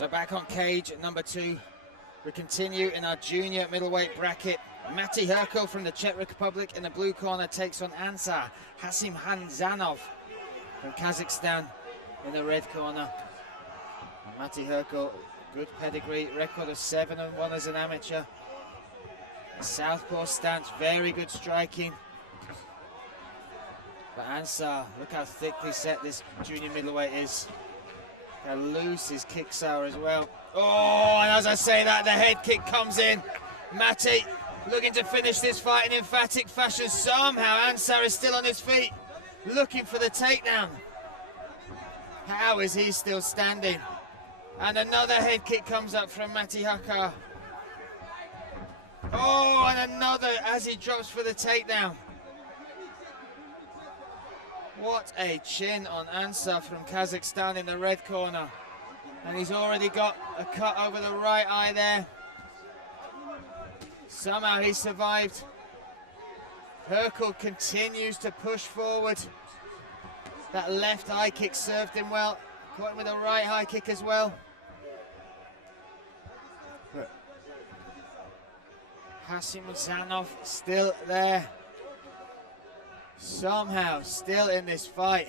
So back on cage at number 2. We continue in our junior middleweight bracket. Matěj Hrkal from the Czech Republic in the blue corner takes on Ансар Kасымжанov from Kazakhstan in the red corner. And Matěj Hrkal, good pedigree, record of 7-1 as an amateur. A southpaw stance, very good striking. But Ансар, look how thickly set this junior middleweight is. How loose his kicks are as well. Oh, and as I say that, the head kick comes in. Matěj looking to finish this fight in emphatic fashion. Somehow Ансар is still on his feet, looking for the takedown. How is he still standing? And another head kick comes up from Matěj Hrkal. Oh, and another as he drops for the takedown. What a chin on Ансар from Kazakhstan in the red corner. And he's already got a cut over the right eye there. Somehow he survived. Hrkal continues to push forward. That left high kick served him well. Caught him with a right high kick as well. But Kасымжанов still there. Somehow still in this fight.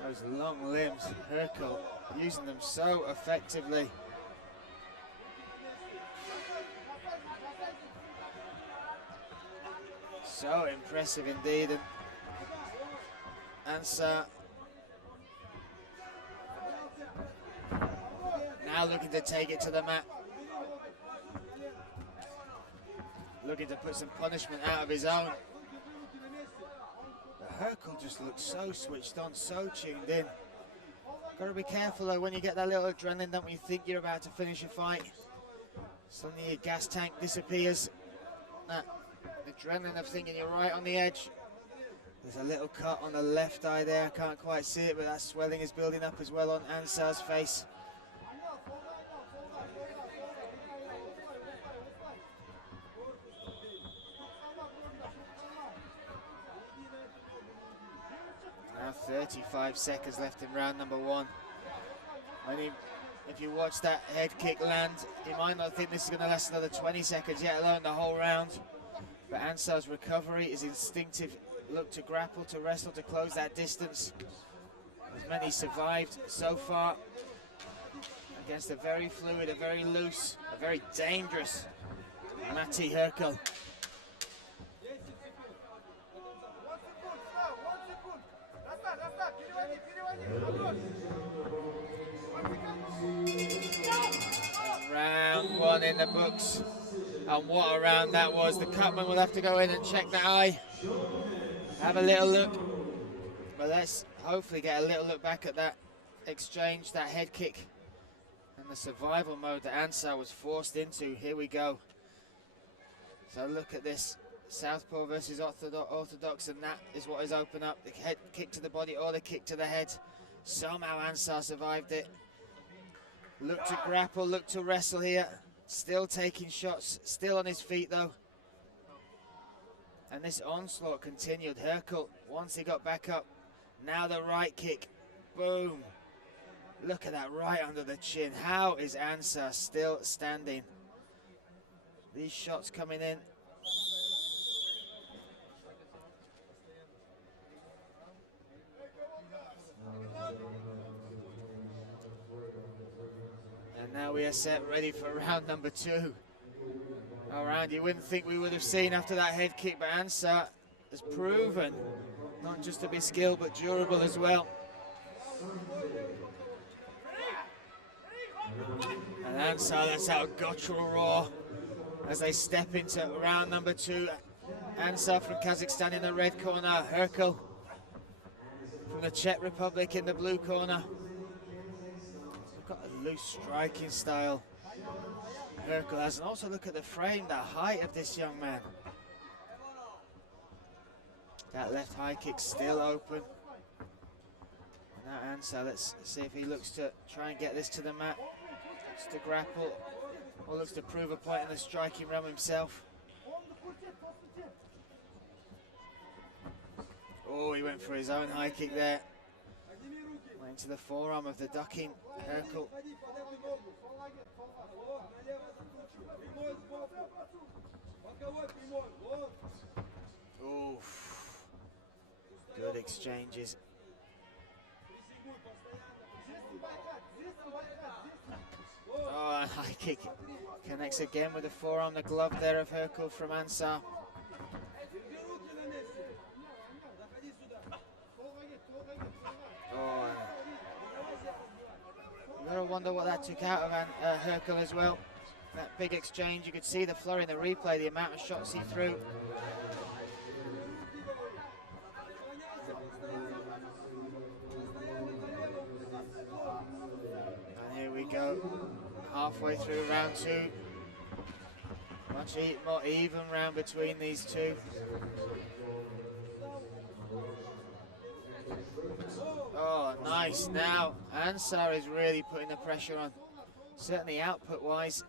Those long limbs, Hrkal using them so effectively. So impressive indeed. And Ансар now looking to take it to the mat. Looking to put some punishment out of his own. But Hrkal just looks so switched on, so tuned in. Got to be careful though when you get that little adrenaline that when you think you're about to finish a fight. Suddenly your gas tank disappears. That adrenaline of thinking you're right on the edge. There's a little cut on the left eye there. I can't quite see it, but that swelling is building up as well on Ansar's face. Now 35 seconds left in round number 1. If you watch that head kick land, you might not think this is going to last another 20 seconds, yet alone the whole round. But Ansar's recovery is instinctive. Look to grapple, to wrestle, to close that distance. As many survived so far against a very fluid, a very loose, a very dangerous Matěj Hrkal. Round 1 in the books. And what a round that was. The cutman will have to go in and check that eye. Have a little look. But let's hopefully get a little look back at that exchange, that head kick, and the survival mode that Ансар was forced into. Here we go. So look at this. Southpaw versus orthodox, and that is what has opened up. The head kick to the body or the kick to the head. Somehow Ансar survived it. Look to grapple, look to wrestle here. Still taking shots, still on his feet though. And this onslaught continued. Hrkal, once he got back up, now the right kick, boom. Look at that right under the chin. How is Ансar still standing? These shots coming in. And now we are set ready for round number 2. A round you wouldn't think we would have seen after that head kick, but Ансar has proven not just to be skilled but durable as well. And Ансar lets out a guttural roar as they step into round number 2. Ансar from Kazakhstan in the red corner, Hrkal from the Czech Republic in the blue corner. Got a loose striking style. Hrkal has, and also look at the frame, the height of this young man. That left high kick still open. And now Ансar, let's see if he looks to try and get this to the mat. Looks to grapple, or looks to prove a point in the striking realm himself. Oh, he went for his own high kick there. Went into the forearm of the ducking Hrkal. Oof. Good exchanges. Oh, and high kick connects again with the forearm, the glove there of Hrkal from Ансар. Oh, you gotta wonder what that took out of Hrkal as well. That big exchange, you could see the flurry in the replay, the amount of shots he threw. And here we go, halfway through round two. Much more even round between these two. Oh, nice. Now, Ансар is really putting the pressure on. Certainly output-wise,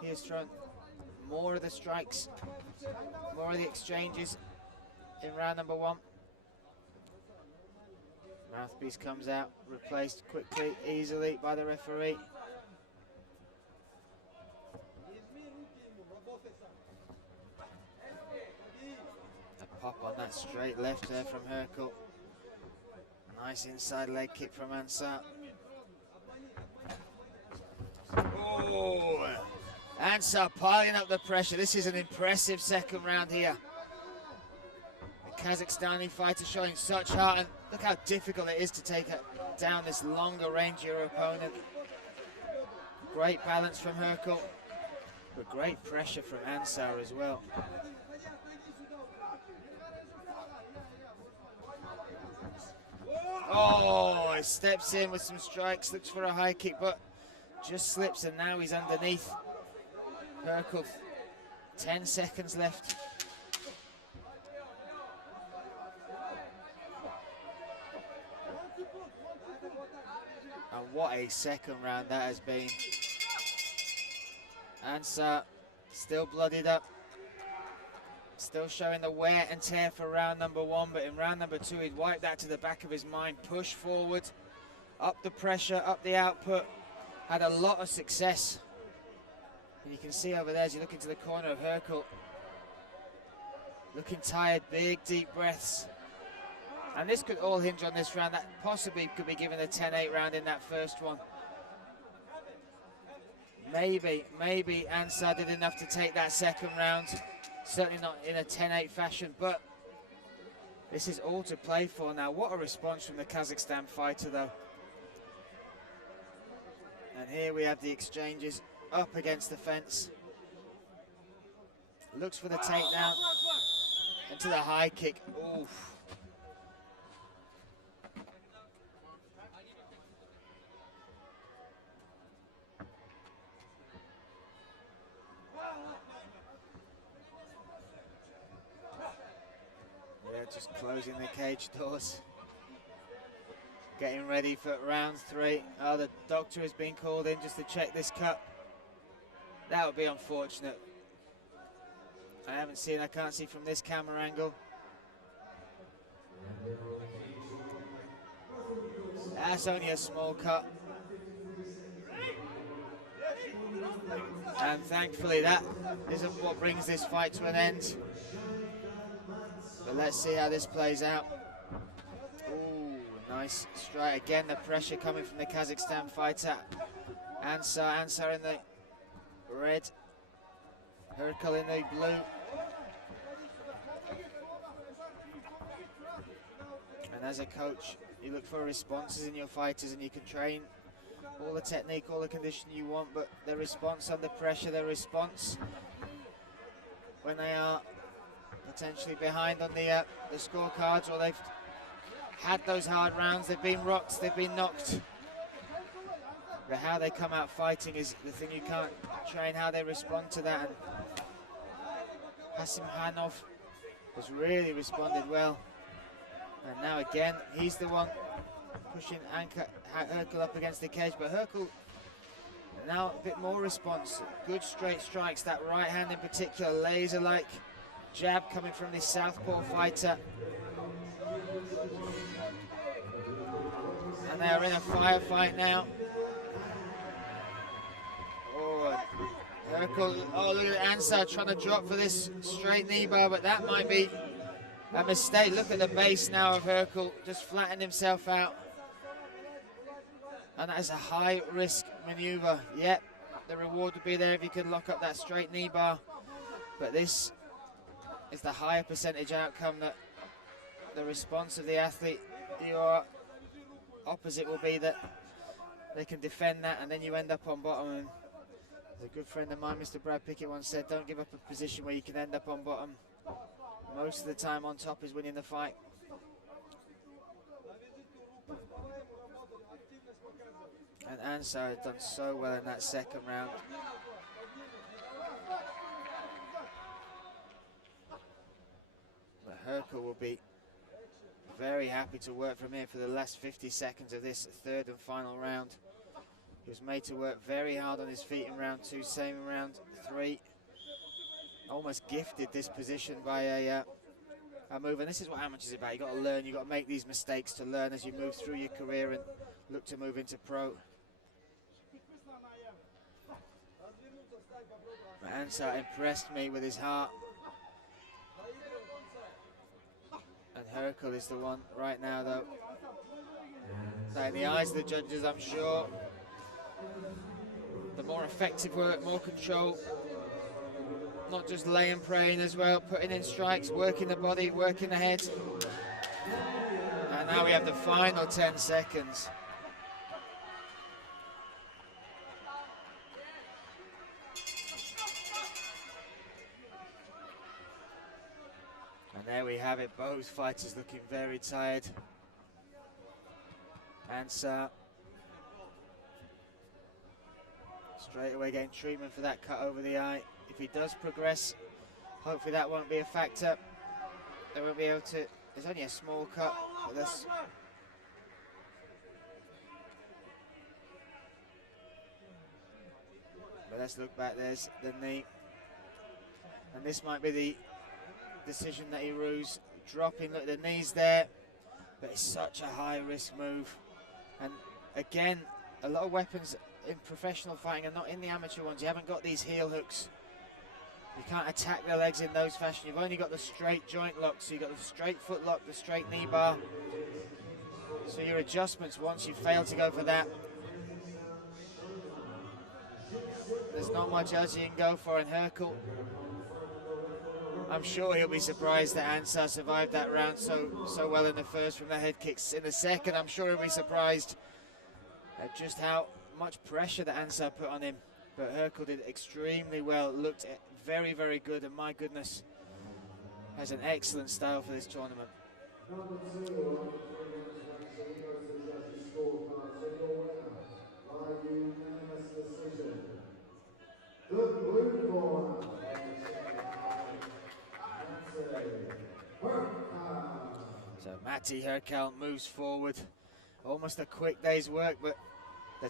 he has thrown more of the strikes, more of the exchanges in round number one. Mouthpiece comes out, replaced quickly, easily by the referee. A pop on that straight left there from Hrkal. Nice inside leg kick from Ансар. Oh, Ансар piling up the pressure. This is an impressive second round here. The Kazakhstani fighter showing such heart, and look how difficult it is to take down this longer rangier opponent. Great balance from Hrkal, but great pressure from Ансар as well. Oh, he steps in with some strikes, looks for a high kick, but just slips, and now he's underneath. Hrkal, 10 seconds left. And what a second round that has been. Ансар still bloodied up. Still showing the wear and tear for round number one, but in round number two, he'd wipe that to the back of his mind, push forward, up the pressure, up the output, had a lot of success. And you can see over there as you look into the corner of Hrkal, looking tired, big deep breaths. And this could all hinge on this round. That possibly could be given a 10-8 round in that first one. Maybe Ансар did enough to take that second round. Certainly not in a 10-8 fashion, but this is all to play for now. What a response from the Kazakhstan fighter, though. And here we have the exchanges up against the fence. Looks for the takedown into the high kick. Oof. Just closing the cage doors. Getting ready for round three. Oh, the doctor has been called in just to check this cut. That would be unfortunate. I can't see from this camera angle. That's only a small cut. And thankfully that isn't what brings this fight to an end. But let's see how this plays out. Ooh, nice strike. Again, the pressure coming from the Kazakhstan fighter. Ансар in the red. Hrkal in the blue. And as a coach, you look for responses in your fighters, and you can train all the technique, all the conditioning you want, but the response under pressure, the response when they are potentially behind on the scorecards, or they've had those hard rounds, they've been rocked, they've been knocked. But how they come out fighting is the thing you can't train, how they respond to that. And Kасымжанов has really responded well. And now again, he's the one pushing Hrkal up against the cage, but Hrkal now a bit more response. Good straight strikes, that right hand in particular, laser-like jab coming from this southpaw fighter. And they are in a firefight now. Oh, Hrkal, oh look at Ансар trying to drop for this straight knee bar, but that might be a mistake. Look at the base now of Hrkal, just flattened himself out. And that is a high risk maneuver. Yep, the reward would be there if you could lock up that straight knee bar. But this is the higher percentage outcome, that the response of the athlete, your opposite will be that they can defend that and then you end up on bottom. And as a good friend of mine, Mr. Brad Pickett, once said, don't give up a position where you can end up on bottom. Most of the time on top is winning the fight. And Ансар has done so well in that second round. But Hrkal will be very happy to work from here for the last 50 seconds of this third and final round. He was made to work very hard on his feet in round 2, same in round 3. Almost gifted this position by a move, and this is what amateur is about. You've got to learn, you've got to make these mistakes to learn as you move through your career and look to move into pro. But Ансар impressed me with his heart. And Hrkal is the one right now, though, that in the eyes of the judges, I'm sure, the more effective work, more control, not just laying praying as well, putting in strikes, working the body, working the head. And now we have the final 10 seconds. And there we have it, both fighters looking very tired. Ансар straight away getting treatment for that cut over the eye. If he does progress, hopefully that won't be a factor. They won't be able to, there's only a small cut, but this. But let's look back, there's the knee. And this might be the decision that he rues. Dropping, look, the knee's there, but it's such a high risk move. And again, a lot of weapons in professional fighting are not in the amateur ones. You haven't got these heel hooks. You can't attack the legs in those fashion. You've only got the straight joint lock, so you've got the straight foot lock, the straight knee bar. So your adjustments, once you fail to go for that, there's not much else you can go for. And Hrkal, I'm sure he'll be surprised that Ансар survived that round so well in the first from the head kicks. In the second, I'm sure he'll be surprised at just how much pressure that Ансар put on him. But Hrkal did extremely well, looked very, very good, and my goodness, has an excellent style for this tournament. So Matěj Hrkal moves forward. Almost a quick day's work, but the